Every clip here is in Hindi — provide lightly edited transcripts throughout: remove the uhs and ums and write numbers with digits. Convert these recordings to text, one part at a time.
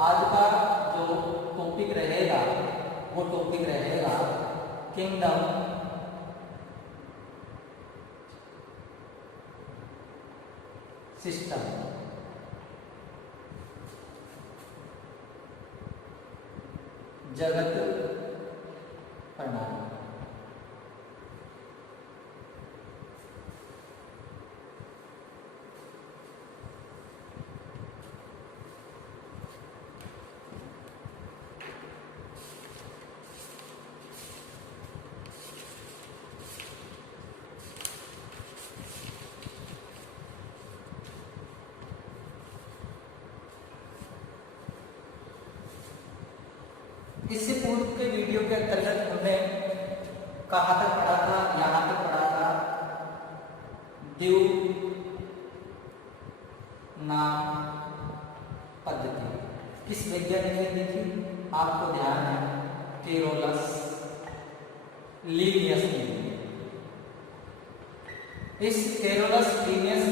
आज का जो टॉपिक रहेगा वो टॉपिक रहेगा किंगडम सिस्टम। जगत प्रणाली। इससे पूर्व के वीडियो के अंतर्गत हमने कहाँ तक पढ़ा था, यहाँ तक पढ़ा था द्विनाम पद्धति किस वैज्ञानिक ने दी थी, आपको ध्यान है, कैरोलस लीनियस ने। इस कैरोलस लीनियस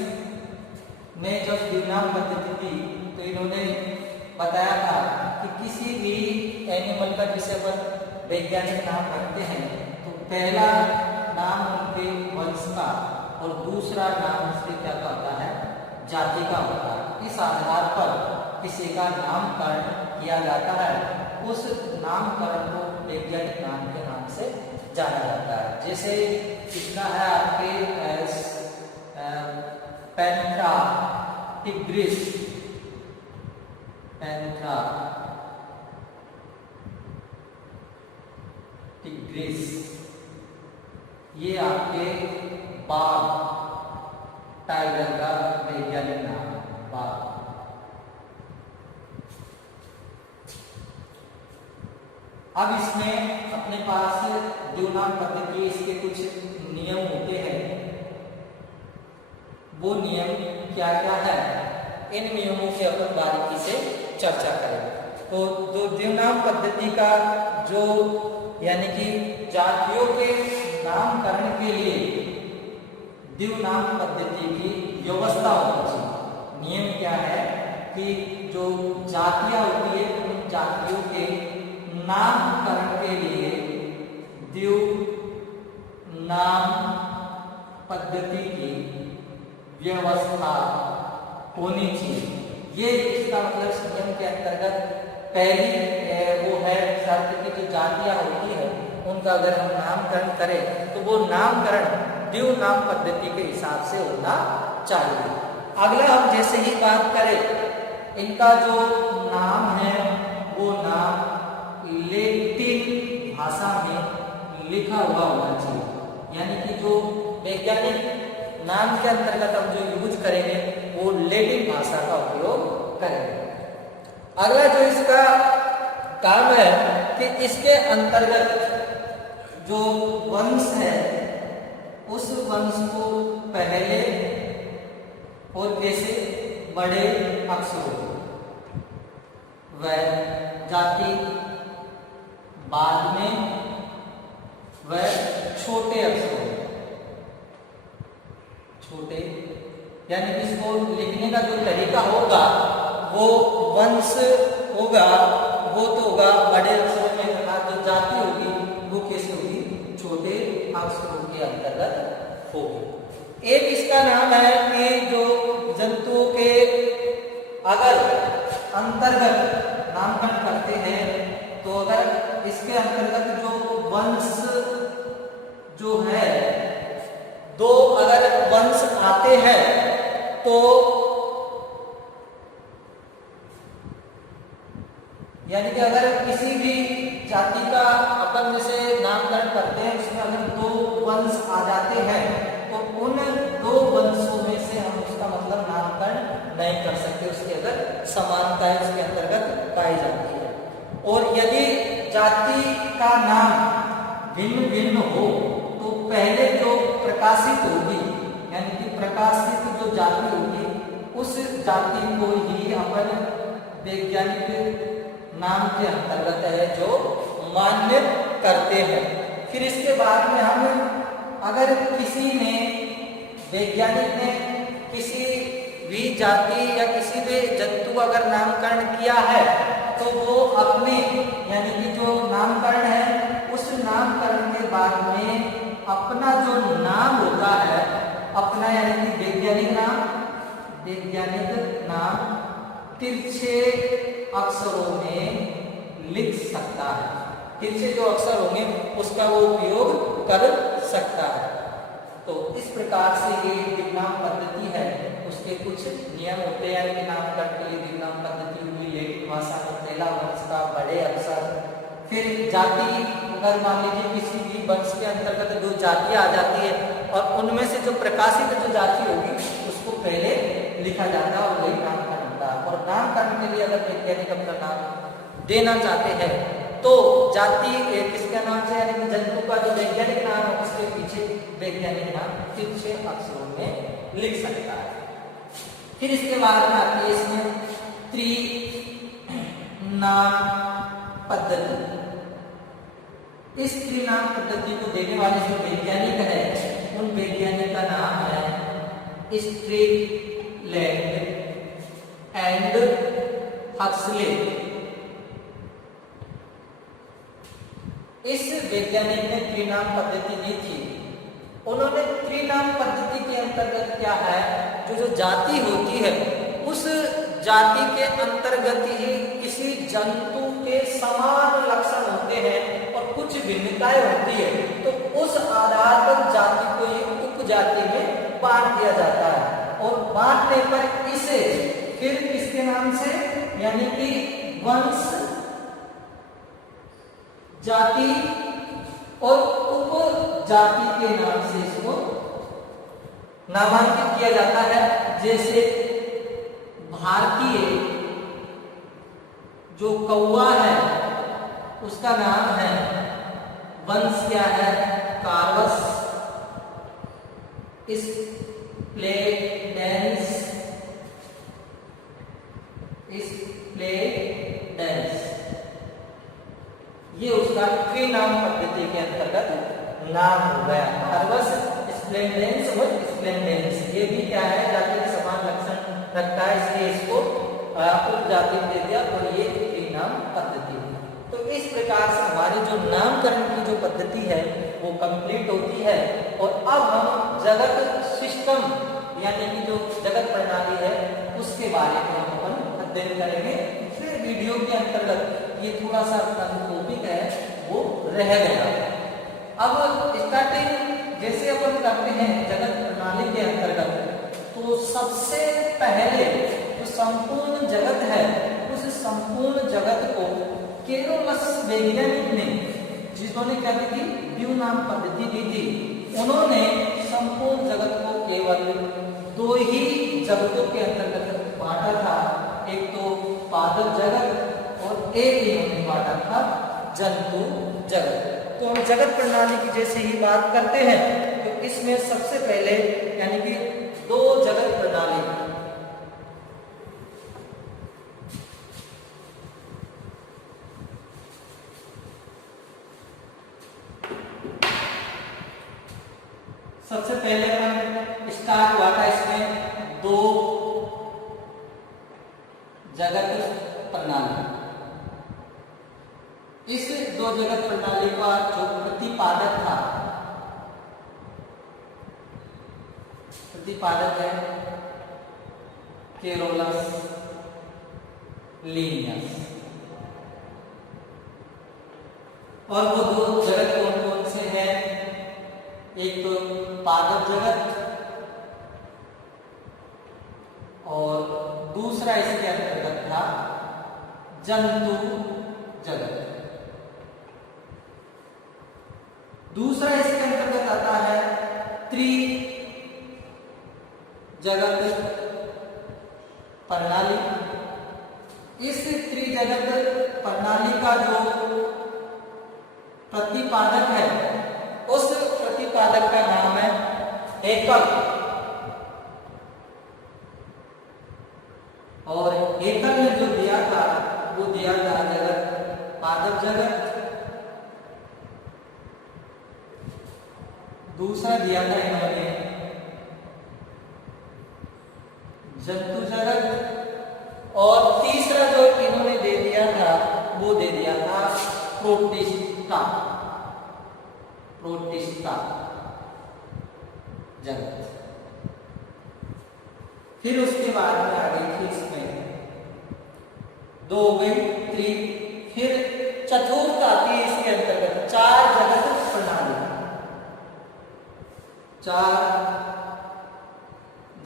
ने जब द्विनाम पद्धति दी तो इन्होंने बताया था कि किसी भी एनिमल का जिसे अपन वैज्ञानिक नाम रखते हैं तो पहला नाम उनके वंश का और दूसरा नाम उसके क्या का होता है, जाति का होता है। इस आधार पर किसी का नामकरण किया जाता है, उस नामकरण को वैज्ञानिक नाम के नाम से जाना जाता है। जैसे इसका है आपके पैंथेरा टिग्रिस, पैंथेरा टिग्रिस, ये आपके बाघ टाइगर का वैज्ञानिक नाम है, बाघ। अब इसमें अपने पास द्विनाम पद्धति इसके कुछ नियम होते हैं, वो नियम क्या क्या है, इन नियमों की अपन बारीकी से चर्चा करेंगे। तो द्विनाम पद्धति का जो यानी कि जातियों के नामकरण के लिए द्विनाम पद्धति की व्यवस्था होनी चाहिए। नियम क्या है कि जो जातियां होती है उन जातियों के नामकरण के लिए द्विनाम पद्धति की व्यवस्था होनी चाहिए। ये इसका मतलब नियम के अंतर्गत पहली वो है शर्त की जो जातियां होती है उनका अगर हम नामकरण करें तो वो नामकरण द्विनाम पद्धति के हिसाब से होना चाहिए। अगला हम जैसे ही बात करें, इनका जो नाम है वो नाम लैटिन भाषा में लिखा हुआ होना चाहिए, यानी कि जो वैज्ञानिक नाम के अंतर्गत हम जो यूज करेंगे वो लैटिन भाषा का उपयोग करेंगे। अगला जो इसका काम है कि इसके अंतर्गत जो वंश है उस वंश को पहले और कैसे बड़े अक्षरों व जाति बाद में व छोटे अक्षरों, छोटे यानी इसको लिखने का जो तरीका होगा वो वंश होगा वो तो होगा बड़े अक्षरों में, तथा जो जाति होगी वो कैसे होगी, छोटे अक्षरों के अंतर्गत होगी। एक इसका नाम है कि जो जंतुओं के अगर अंतर्गत नामकरण करते हैं तो अगर इसके अंतर्गत जो वंश जो है दो अगर वंश आते हैं तो यानी कि अगर किसी भी जाति का अपन जैसे नामकरण करते हैं उसमें अगर दो वंश आ जाते हैं तो उन दो वंशों में से हम उसका मतलब नामकरण नहीं कर सकते, उसकी अगर समानता इसके अंतर्गत पाई जाती है। और यदि जाति का नाम भिन्न भिन्न हो तो पहले जो प्रकाशित होगी यानी कि प्रकाशित जो जाति होगी उस जाति को ही अपन वैज्ञानिक नाम के अंतर्गत है जो मान्य करते हैं। फिर इसके बाद में हम अगर किसी ने वैज्ञानिक ने किसी भी जाति या किसी भी जंतु का अगर नामकरण किया है तो वो अपने यानी कि जो नामकरण है उस नामकरण के बाद में अपना जो नाम होता है, अपना यानी कि वैज्ञानिक नाम तिरछे अक्षरों में लिख सकता है। तिरछे जो अक्षर होंगे उसका वो उपयोग कर सकता है। तो इस प्रकार से ये दिग्नाम पद्धति है, उसके कुछ नियम होते हैं कि नामकरण के लिए दिग्नाम पद्धति हुई लेखित भाषा में पहला वंश का बड़े अक्षर, फिर जाति, अगर मान लीजिए किसी भी वंश के अंतर्गत जो जातियां आ जाती है और उनमें से जो प्रकाशित जो जाति होगी उसको पहले लिखा जाता है और वही नामकरण होता है। और नामकरण के लिए अगर वैज्ञानिक अपना नाम देना चाहते हैं तो जाति किसके नाम से यानी कि जंतु का जो वैज्ञानिक नाम है उसके पीछे वैज्ञानिक नाम तिरछे अक्षरों में लिख सकता है। फिर इसके बाद में आती है इसमें त्रिनाम पद्धति। इस त्रिनाम पद्धति को देने वाले जो वैज्ञानिक है उन वैज्ञानिक का नाम है स्ट्रीटलैंड एंड हक्सले। इस वैज्ञानिक ने त्रिनाम पद्धति दी थी। उन्होंने त्रिनाम पद्धति के अंतर्गत क्या है, जो जाति होती है उस जाति के अंतर्गत ही किसी जंतु के समान लक्षण होते हैं और कुछ भिन्नताएं होती है, तो उस आधार पर जाति को एक उपजाति में बांट दिया जाता है। और बांटने पर इसे फिर किसके नाम से यानी कि वंश, जाति और उपजाति के नाम से इसको नामांकित किया जाता है। जैसे भारतीय जो कौवा है उसका नाम है, वंश क्या है, कार्वस, स्प्लेडेंस, ये उसका त्रिनाम पद्धति के अंतर्गत नाम हो गया। कार्वस, स्प्लेंडेंस और स्प्लेंडेंस, ये भी क्या है, जाति के समान लक्षण रखता है, इसलिए इसको उपजाति दे दिया और ये त्रिनाम पद्धति। तो इस प्रकार से हमारी जो नामकरण की जो पद्धति है वो कंप्लीट होती है। और अब हम जगत सिस्टम यानी कि जो जगत प्रणाली है उसके बारे में हम अपन अध्ययन करेंगे। फिर वीडियो के अंतर्गत ये थोड़ा सा अपना जो टॉपिक है वो रह गया। अब स्टार्टिंग जैसे अपन करते हैं जगत प्रणाली के अंतर्गत, तो सबसे पहले जो संपूर्ण जगत है उस संपूर्ण जगत को केरोलस वैज्ञानिक ने, जिन्होंने क्या दी थी, द्विनाम पद्धति दी थी, उन्होंने संपूर्ण जगत को केवल दो ही जगतों के अंतर्गत बांटा था। एक तो पादप जगत और एक इन्होंने बांटा था जंतु जगत। तो हम जगत प्रणाली की जैसे ही बात करते हैं तो इसमें सबसे पहले यानी कि दो जगत प्रणाली, सबसे पहले हम स्टार्ट हुआ था इसमें दो जगत प्रणाली। इस दो जगत प्रणाली का जो प्रतिपादक था, प्रतिपादक है केरोलस लीनियस। और वो दो जगत कौन कौन से हैं, एक तो पादप जगत और दूसरा इसके अंतर्गत था जंतु जगत। दूसरा इसके अंतर्गत आता है त्रि जगत प्रणाली। इस त्रिजगत प्रणाली का जो प्रतिपादक है उस प्रतिपादक का नाम है हेकल। और हेकल ने जो दिया था वो दिया था जगत पादप जगत, दूसरा दिया था इन्होंने जंतु जगत, और तीसरा जो इन्होंने दे दिया था वो दे दिया था प्रोटिस्टा, प्रोटिस्टा जगत। फिर उसके बाद में आ गई थी इसमें दो हो गई, फिर चतुर्थ आती है इसके अंतर्गत चार जगत प्रणाली, चार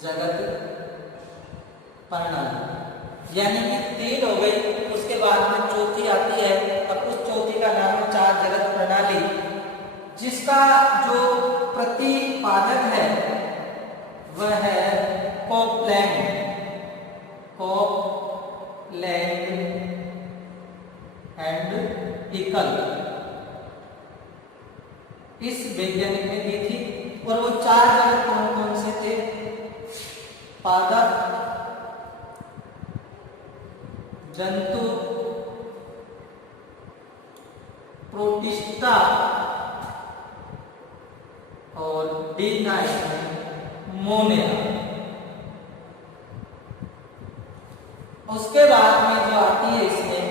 जगत प्रणाली, यानी कि तीन हो गई। उसके बाद में चौथी आती है, अब उस चौथी का नाम है चार जगत प्रणाली, जिसका जो प्रतिपादक है वह है कॉपलैंड, कॉपलैंड एंड इकल। इस वैज्ञानिक ने दी थी। और वो चार जगत कौन कौन से थे? पादप, जंतु, प्रोटिस्टा और मोनेरा। उसके बाद में जो आती है इसमें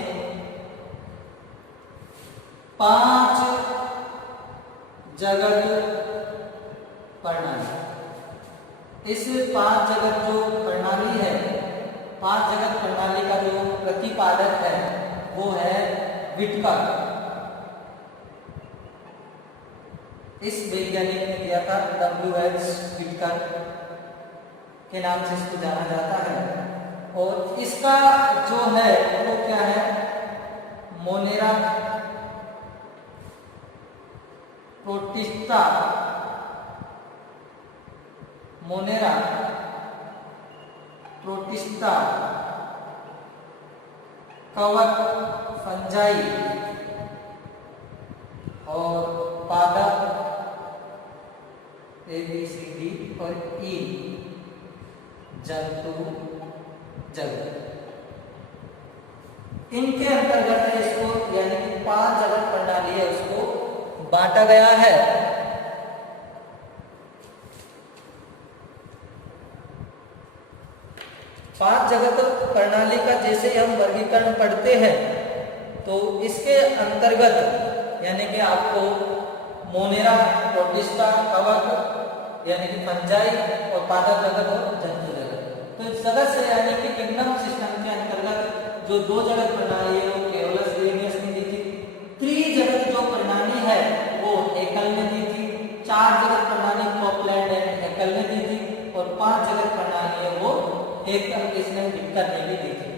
पांच जगत प्रणाली। इस पांच जगत जो प्रणाली है, पांच जगत प्रणाली का जो प्रतिपादक है वो है विटकर। इस वैज्ञानिक ने दिया था W.H. विटकर के नाम से इसको जाना जाता है। और इसका जो है वो क्या है? मोनेरा, प्रोटिस्टा, मोनेरा, प्रोटिस्टा, कवक, फंजाई और पादप ABCD और E जंतु जगत। इनके अंतर्गत इसको यानी कि पांच जगत प्रणाली है उसको बांटा गया है। पांच जगत प्रणाली का जैसे हम वर्गीकरण पढ़ते हैं तो इसके अंतर्गत यानी कि आपको मोनेरा, प्रोटिस्टा, कवक यानी कि फंजाई और पादप जगत और जंतु जगत। तो इस जगत से यानी कि किंगडम सिस्टम के अंतर्गत जो दो जगत प्रणाली है वो केरोलस लिनियस ने दी थी। त्रिजगत जो प्रणाली है वो हेकल ने दी थी। चार जगत प्रणाली कॉपलैंड एंड हेकल ने दी थी। और पांच जगत प्रणाली है वो हेकल इसने विटकर ने भी दी थी।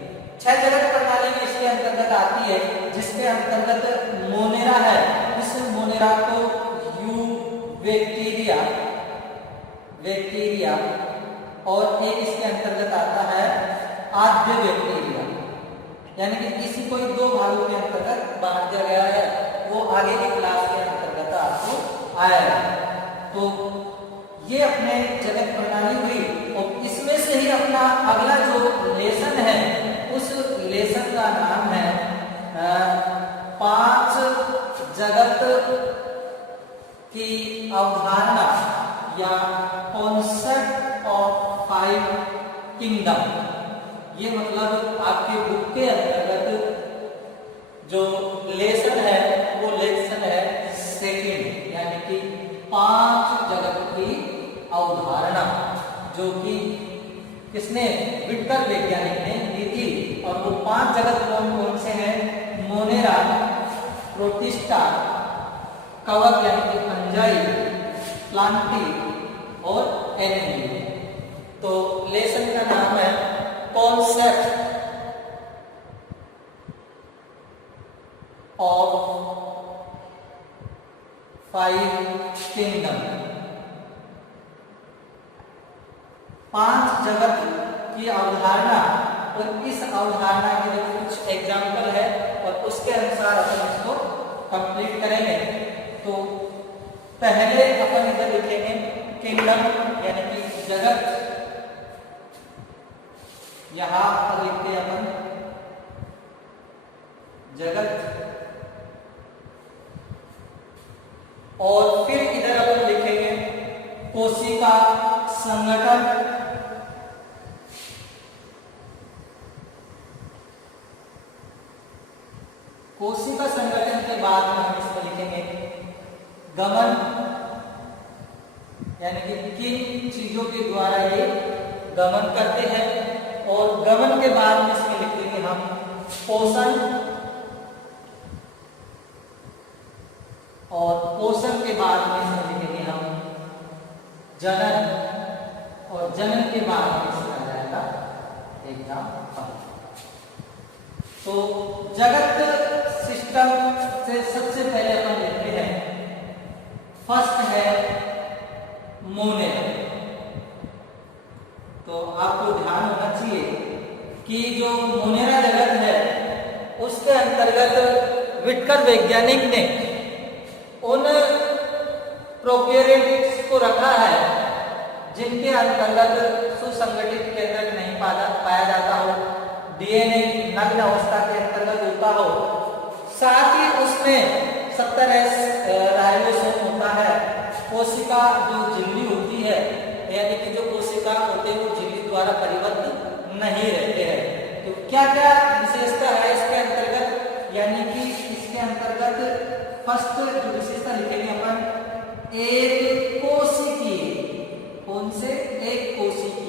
छह जगत प्रणाली में इसके अंतर्गत आती है जिसके अंतर्गत मोनेरा है। इस मोनेरा को बैक्टीरिया, बैक्टीरिया और एक इसके अंतर्गत आता है आद्य बैक्टीरिया, यानी कि इसी को दो भागों के अंतर्गत बांट दिया गया है। वो आगे की क्लास के अंतर्गत आपको आएगा। तो ये अपने जगत प्रणाली हुई और इसमें से ही अपना अगला जो लेसन है उस लेसन का नाम है पांच जगत की अवधारणा या कॉन्सेप्ट ऑफ फाइव किंगडम। ये मतलब आपके बुक के अंतर्गत जो लेसन है वो लेसन है सेकंड, यानी कि पांच जगत की अवधारणा, जो कि किसने? विटकर वैज्ञानिक ने दी थी। और वो पांच जगत कौन कौन से हैं? मोनेरा, प्रोटिस्टा, कवक यानी कि फंजाई, प्लांटी और एनिमल। तो लेसन का नाम है कॉन्सेप्ट ऑफ फाइव किंगडम। पांच जगत की अवधारणा। और इस अवधारणा के लिए कुछ एग्जाम्पल है और उसके अनुसार अपन इसको कंप्लीट करेंगे। तो पहले अपन इधर लिखेंगे किंगडम यानी कि जगत, यहां पर लिखते हैं अपन जगत। और फिर इधर अपन लिखेंगे कोशिका संगठन, कोशिका संगठन के बाद में हम इसमें लिखेंगे गमन, यानी कि किन चीजों के द्वारा ये गमन करते हैं। और गमन के बाद में इसमें लिख देंगे हम पोषण, और पोषण के बाद में इसमें लिखेंगे हम जनन, और जनन के बाद में इसमें आ जाएगा एकदम। तो जगत सिस्टम से सबसे पहले अपन देखते हैं, फर्स्ट है मोनेरा। तो आपको ध्यान होना चाहिए कि जो मोनेरा जगत है उसके अंतर्गत विटकर वैज्ञानिक ने उन प्रोकैरियोट्स को रखा है जिनके अंतर्गत सुसंगठित केंद्रक नहीं पाया जाता हो, डीएनए नग्न अवस्था के अंतर्गत होता हो, साथ ही उसमें 70S राइबोसोम होता है। कोशिका जो झिल्ली होती है, यानी कि जो कोशिका होते हैं वो झिल्ली द्वारा परिबद्ध नहीं रहते हैं। तो क्या क्या विशेषता है इसके अंतर्गत, यानी कि इसके अंतर्गत फर्स्ट जो विशेषता लिखेंगे अपन, एक कोशिकीय, कौन से, एक कोशिकीय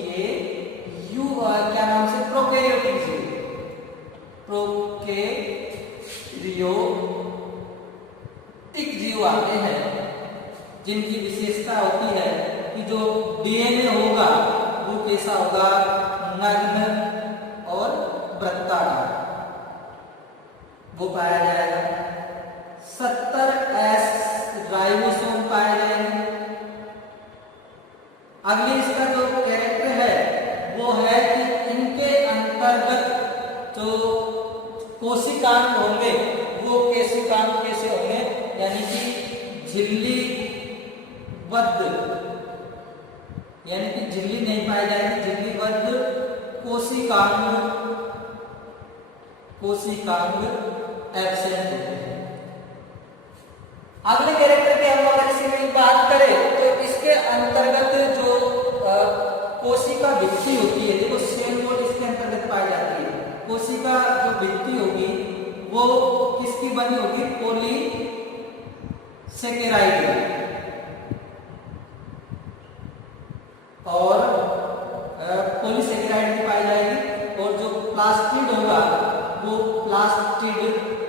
क्या नाम से, प्रोकैरियोटिक जीव, प्रोकैरियोटिक जीव आते हैं जिनकी विशेषता होती है कि जो डीएनए होगा वो कैसा होगा, नग्न और वृत्ताकार वो पाया जाएगा। 70S राइबोसोम पाए जाएंगे। अगली इसका जो कैरेक्टर है वो है कि इनके अंतर्गत जो कोशिकांग होंगे वो कोशिकांग कैसे होंगे, यानी कि झिल्ली बद्ध, यानी कि झिल्ली नहीं पाई जाएगी, झिल्ली बद्ध कोशिकांग एब्सेंट होते हैं। अगले कैरेक्टर की हम अगर इसकी बात करें तो इसके अंतर्गत जो कोशिका भित्ति होती है, देखो सेल वॉल इसके अंतर्गत पाई जाती है। कोशिका जो भित्ति होगी वो किसकी बनी होगी, पॉलीसेकेराइड और पॉलीसेकेराइड की पाई जाएगी। और जो प्लास्टिड होगा वो प्लास्टिड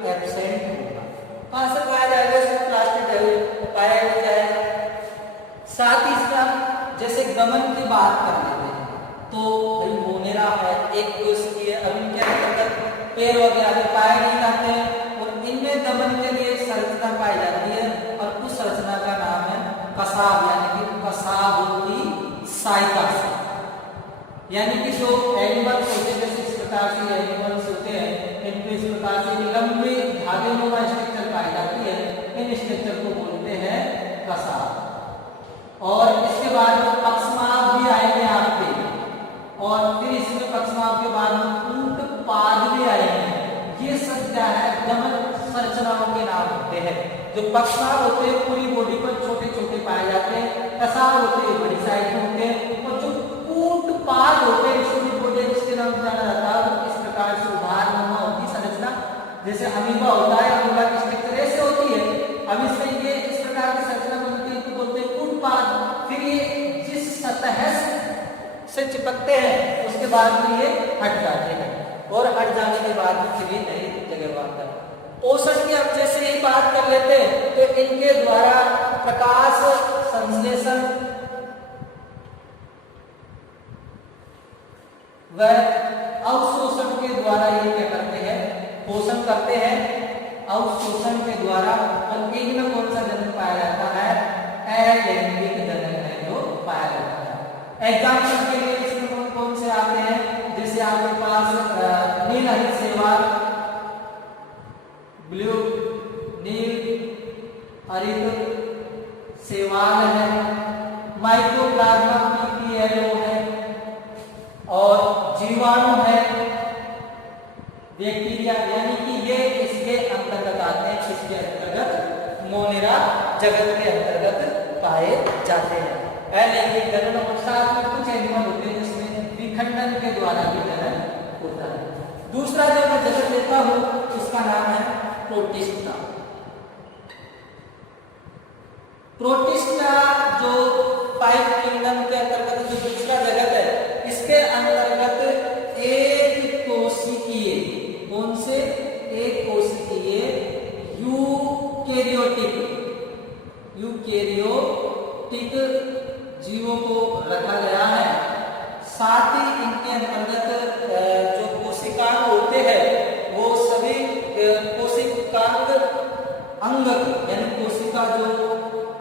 एब्सेंट होगा। कहां से पाया जाएगा, इसमें प्लास्टिड पाया जाएगा। साथ ही इसका जैसे गमन की बात कर लेते हैं तो भाई मोनेरा है, एक कोशिकीय, अब इनके अंतर्गत पैर वगैरह भी पाए नहीं जाते हैं और इनमें गमन के लिए संरचना पाई जाती है और उस संरचना का नाम है कसाब, यानी कि कसाब की सहायता से, यानी कि जो एनिमल्स होते हैं जैसे इस प्रकार से एनिमल्स होते हैं इनमें इस प्रकार से लंबी धागेनुमा स्ट्रक्चर पाई जाती है, इन स्ट्रक्चर को बोलते हैं कसाब। और इसके बाद पक्षमार्ग भी आएंगे आपके, और फिर इसमें पक्षमार्ग के बाद कूट पाद भी आएंगे। ये सब क्या है, गमन संरचनाओं के नाम होते हैं। जो पक्षमार्ग होते हैं पूरी बॉडी पर छोटे छोटे पाए जाते हैं, कसाब होते हैं बड़ी साइज में होते हैं, और जो कूट पाद होते हैं छोटी बॉडी जिसके नाम जाना जाता है इस प्रकार से उभारनुमा होती संरचना, जैसे अमीबा होता है, अमीबा की स्ट्रक्चर ऐसे होती है। अब इसमें ये इस प्रकार की संरचना बनती है तो बोलते हैं कूट पाद। फिर ये जिस सतह से चिपकते हैं उसके बाद में ये हट जाते हैं, और हट जाने के बाद फिर ये नई जगह बांधता है। पोषण की हम जैसे ही बात कर लेते हैं तो इनके द्वारा प्रकाश संश्लेषण व अवशोषण के द्वारा ये क्या करते हैं, पोषण करते हैं अवशोषण के द्वारा। और इनमें कौन सा जनन पाया जाता है, अलैंगिक जनन है जो पाया जाता है। एग्जाम्पल के लिए इसमें कौन कौन से आते हैं, जैसे आपके पास नील हरित शैवाल, ब्लू नील हरित शैवाल है, माइकोप्लाज्मा पीपीएलओ है, और जीवाणु है, बैक्टीरिया, यानी कि ये इसके अंतर्गत आते हैं, इसके अंतर्गत मोनेरा जगत के अंतर्गत पाए जाते हैं। अलैंगिक जनन, और साथ में कुछ एनिमल होते हैं जिसमें विखंडन के द्वारा भी जनन होता है। दूसरा जो मैं जनन लेता हूं उसका नाम है प्रोटिस्टा। प्रोटिस्टा जो 5 किंगडम के अंतर्गत जो दूसरा जगत है, इसके अंतर्गत एक कोशिकीय, कौन से, एक कोशिकीय यूकेरियोटिक जीवों को रखा गया है। साथ ही इनके अंतर्गत जो कोशिकांग होते हैं वो सभी कोशिकांग अंगक यानी कोशिका जो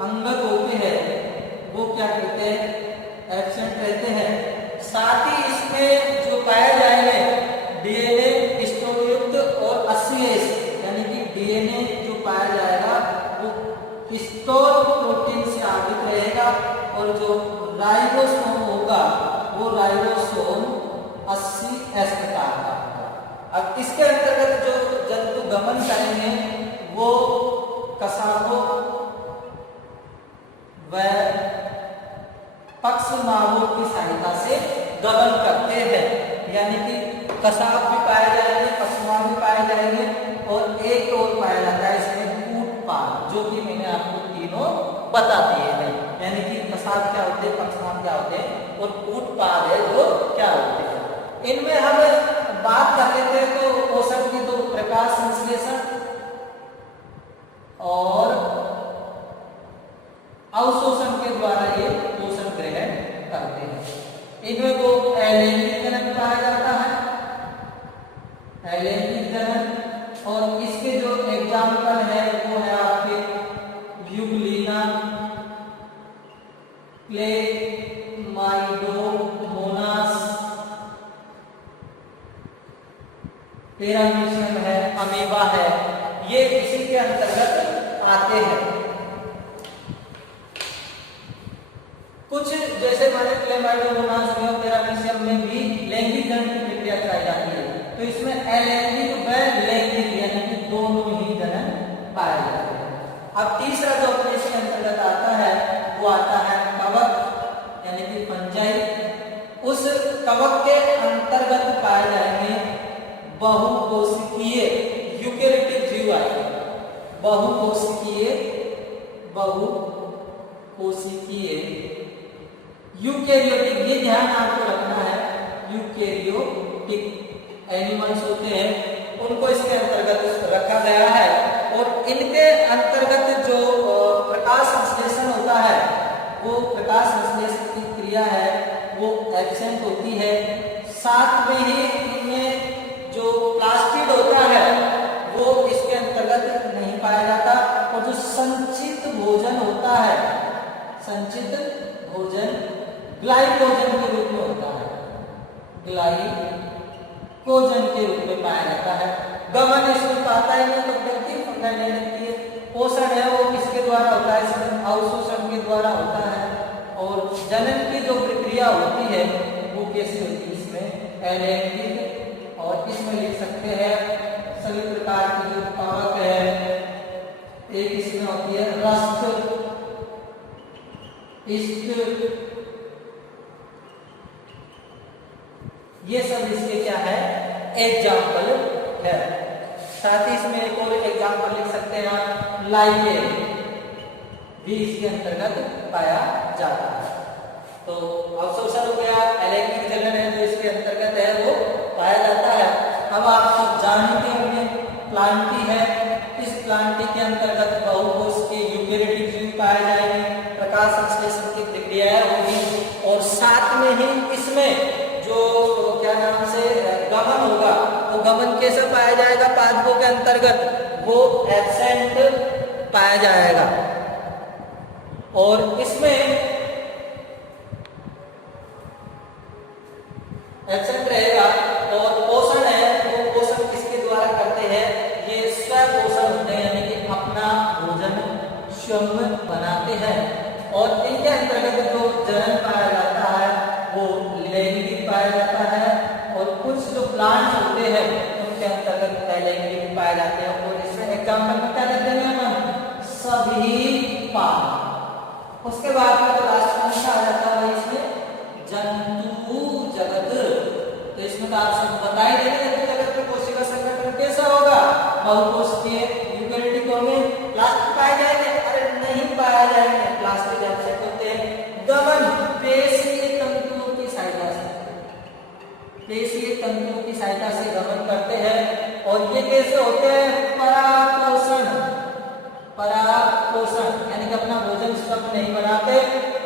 अंगक होते हैं वो क्या कहते हैं, एब्सेंट रहते हैं। साथ ही इसमें जो पाए जाएंगे डीएनए स्टोरयुक्त और असीएस यानी कि डीएनए जो पाया जाएगा वो स्टोर प्रोटीन से आवृत रहेगा और जो राइबोसोम होगा वो राइबोसोम 80S प्रकार का होगा। अब इसके अंतर्गत जो जंतु गमन करेंगे वो कसाबों व पक्षमार्गों की सहायता से गमन करते हैं, यानी कि कसाब भी पाए जाएंगे, पक्षमार्ग भी पाए जाएंगे और एक और पाया जाता है इसमें कूटपाद, जो कि मैंने आपको तीनों बता दिए हैं। यानी कि कसाब क्या होते हैं, पक्षमार्ग क्या होते हैं और कूटपाद है जो क्या होते हैं। इनमें हम बात कर लेते हैं तो पोषण की तो प्रकाश संश्लेषण और अवशोषण के द्वारा ये पोषण ग्रहण करते हैं। इनमें को अलैंगिक जनन कहा जाता है, अलैंगिक जनन। और इसके जो एग्जाम्पल है वो है आपके यूग्लिना, क्लेमाइडोमोनास, पैरामीशियम है, अमीबा है, ये इसी के अंतर्गत आते हैं। कुछ जैसे माने क्लेमाइडोमोनास में और पैरामीशियम में भी लैंगिक जनन की प्रक्रिया कराई जाती है, तो इसमें अलैंगिक व लैंगिक यानी कि दोनों ही जनन पाए जाते हैं। अब तीसरा जो अपने इसके अंतर्गत आता है वो आता है कवक यानी कि फंजाई। उस कवक के अंतर्गत पाए जाएंगे बहुकोशिकीय यूकेरियोटिक जीव आएंगे, बहुकोशिकीय यूकेरियोटिक, ये ध्यान आपको रखना है। यूकेरियोटिक एनिमल्स होते हैं उनको इसके अंतर्गत रखा गया है और इनके अंतर्गत जो प्रकाश संश्लेषण होता है वो प्रकाश संश्लेषण की क्रिया है वो एब्सेंट होती है। साथ में ही इनमें जो प्लास्टिड होता है वो इसके अंतर्गत नहीं पाया जाता और जो संचित भोजन होता है, संचित भोजन ग्लाइकोजन के रूप में होता है, ग्लाइकोजन के रूप में पाया जाता है। गमन इसमें पाता ही नहीं तो गलती पकड़ नहीं लगती है। पोषण है वो किसके द्वारा होता है, इसमें अवशोषण के द्वारा होता है। और जनन की जो प्रक्रिया होती है वो कैसे होती है, इसमें अलैंगिक, और इसमें लिख सकते हैं सभी प्रकार की जो कवक है, एक इसमें होती है रस्त, इष्ट, ये सब इसके क्या है, एग्जाम्पल है। साथ ही इसमें एक और एग्जाम्पल लिख सकते हैं आप, लाइकेन भी इसके अंतर्गत पाया जाता है। तो अवशोषण हो गया, अलैंगिक जनन है जो इसके अंतर्गत है वो पाया जाता है। अब आप सब जानते होंगे प्लांटी है, इस प्लांटी के अंतर्गत बहुकोशिकीय यूकेरियोटिक जीव पाए जाएंगे, प्रकाश संश्लेषण की प्रक्रिया होगी और साथ में ही इसमें जो क्या नाम से गमन होगा तो गमन कैसे पाया जाएगा, पादपों के अंतर्गत वो एब्सेंट पाया जाएगा। और इसमें एब्सेंट रहेगा और पोषण है वो पोषण किसके द्वारा करते हैं, ये स्वपोषण होते हैं, यानी कि अपना भोजन स्वयं बनाते हैं। और इनके अंतर्गत जो जनन पाया जाता है वो लैंगिक पाया जाता है और कुछ जो प्लांट्स होते हैं उनके अंतर्गत अलैंगिक पाए जाते हैं। और इसमें एग्जाम्पल में क्या देते हैं हम, सभी पाद। उसके बाद में तो लास्ट कौन सा आ जाता है इसमें, जंतु जगत। तो इसमें तो आप सब बता ही देंगे जंतु जगत में कोशिका संगठन कैसा होगा, और उसके यूकेरियोटिक होंगे, प्लास्टिक पाए जाएंगे? अरे नहीं पाए जाएंगे। प्लास्टिक एब्सेंट होते हैं गमन पेशीय तंतुओं की सहायता से, पेशीय तंतुओं की सहायता से गमन करते हैं। और ये कैसे होते हैं? परागपोषण, परागपोषण यानी कि अपना भोजन स्वयं नहीं बनाते।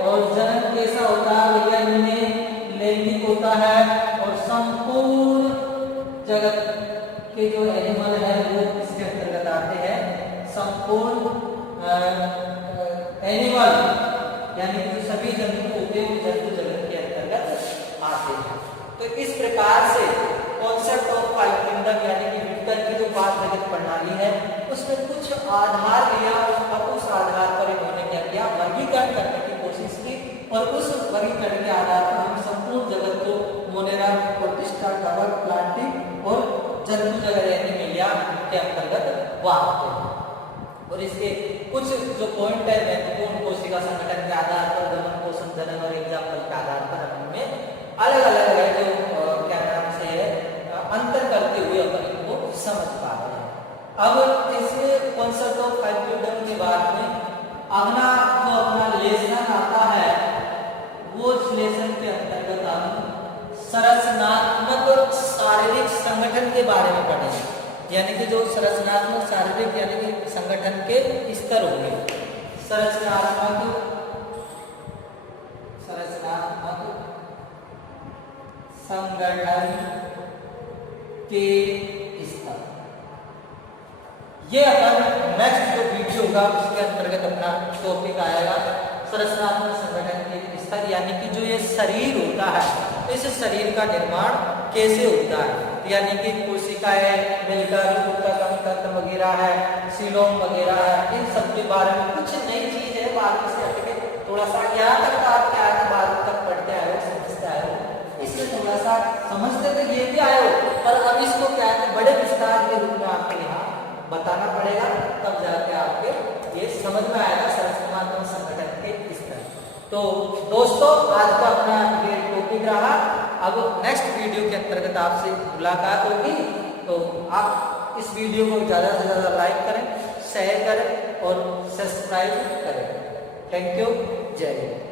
और जनन कैसा होता है भैया? इनमें लैंगिक होता है और संपूर्ण जगत के जो एनिमल है वो इसके अंतर्गत आते हैं। संपूर्ण एनिमल यानी कि सभी जंतु होते हैं जंतु जगत के अंतर्गत आते हैं। तो इस प्रकार से कॉन्सेप्ट ऑफ फाइव किंगडम यानी कि विक्टर की जो पांच जगत प्रणाली है उसमें कुछ आधार लिया और उस आधार पर इन्होंने क्या किया? वर्गीकरण करने की कोशिश की। और उस वर्गीकरण के आधार पर हम संपूर्ण जगत को मोनेरा, प्रोटिस्टा, कवक, प्लांटिक और जंतु जगत एनिमलिया के अंतर्गत बांटते हैं। और इसके कुछ जो पॉइंट है महत्वपूर्ण कोशिका संगठन के आधार पर, गमन, पोषण, जनन और एग्जाम्पल के आधार पर हमें अलग अलग है जो क्या नाम से है अंतर करते हुए अपन इनको समझ पाते हैं। अब इसमें कॉन्सेप्ट ऑफ फाइव किंगडम के बाद में अगला जो अपना लेसन आता है वो इस लेसन के अंतर्गत हम संरचनात्मक शारीरिक संगठन के बारे में पढ़ेंगे। यानी कि जो संरचनात्मक शारीरिक यानी कि संगठन के स्तर होंगे, संरचनात्मक संगठन के स्तर, ये अपन नेक्स्ट जो वीडियो होगा उसके अंतर्गत अपना टॉपिक आएगा संरचनात्मक संगठन के स्तर। यानी कि जो ये शरीर होता है इस शरीर का निर्माण कैसे होता है, यानी कि कोशिकाएं मिलकर ऊतक, तंत्र वगैरह है, सीलोम वगैरह है, इन सब के बारे में कुछ नई चीज है। बाद में से हटके थोड़ा सा यहाँ तक आप क्या है बाद तक पढ़ते आए हो, समझते आए हो, इसलिए थोड़ा सा समझते तो ये भी आए हो, पर अब इसको क्या है बड़े विस्तार के रूप में आपको यहाँ बताना पड़ेगा, तब जाके आपके ये समझ में आएगा संरचनात्मक संगठन के स्तर। तो दोस्तों आज का अपना ये टॉपिक रहा। अब नेक्स्ट वीडियो के अंतर्गत आपसे मुलाकात होगी। तो आप इस वीडियो को ज़्यादा से ज़्यादा लाइक करें, शेयर करें और सब्सक्राइब करें। Thank you. जय हिंद।